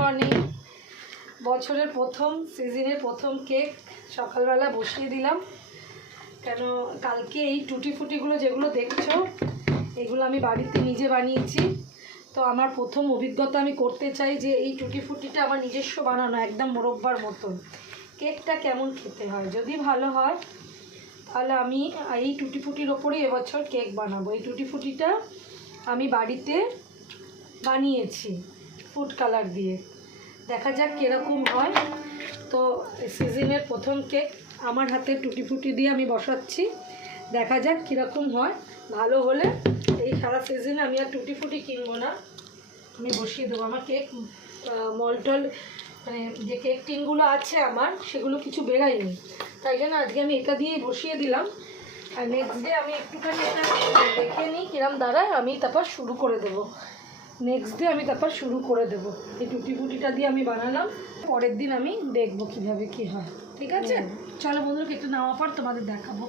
Morning. বছরের প্রথম সিজনের প্রথম কেক সকালবেলা বসিয়ে দিলাম, কেন কালকে এই টুটি ফুটিগুলো যেগুলো দেখছো এগুলো আমি বাড়িতে নিজে বানিয়েছি। তো আমার প্রথম অভিজ্ঞতা আমি করতে চাই যে এই টুটি ফুটিটা আমার নিজস্ব বানানো, একদম মোরব্বার মতন কেকটা কেমন খেতে হয়। যদি ভালো হয় তাহলে আমি এই টুটি ফুটির ওপরেই এবছর কেক বানাবো। এই টুটি ফুটিটা আমি বাড়িতে বানিয়েছি ফুড কালার দিয়ে, দেখা যাক কীরকম হয়। তো সিজনের প্রথম কেক আমার হাতে টুটি ফুটি দিয়ে আমি বসাচ্ছি, দেখা যাক কীরকম হয়। ভালো হলে এই সারা সিজনে আমি আর টুটি ফুটি কিনবো না, আমি বসিয়ে দেবো। আমার কেক মলটল মানে যে কেক টিনগুলো আছে আমার সেগুলো কিছু বেরায়নি, তাই জন্য আজকে আমি এটা দিয়েই বসিয়ে দিলাম। আর নেক্সট ডে আমি একটুখানি এটা দেখে নিই কিরম দাঁড়ায়, আমি তারপর শুরু করে দেবো। নেক্সট ডে আমি তারপর শুরু করে দেবো। এই টুটি ফুটিটা দিয়ে আমি বানালাম, পরের দিন আমি দেখবো কিভাবে কি হয়। ঠিক আছে, চলো বন্ধুরা, কেকটা নেওয়ার পর তোমাদের দেখাবো।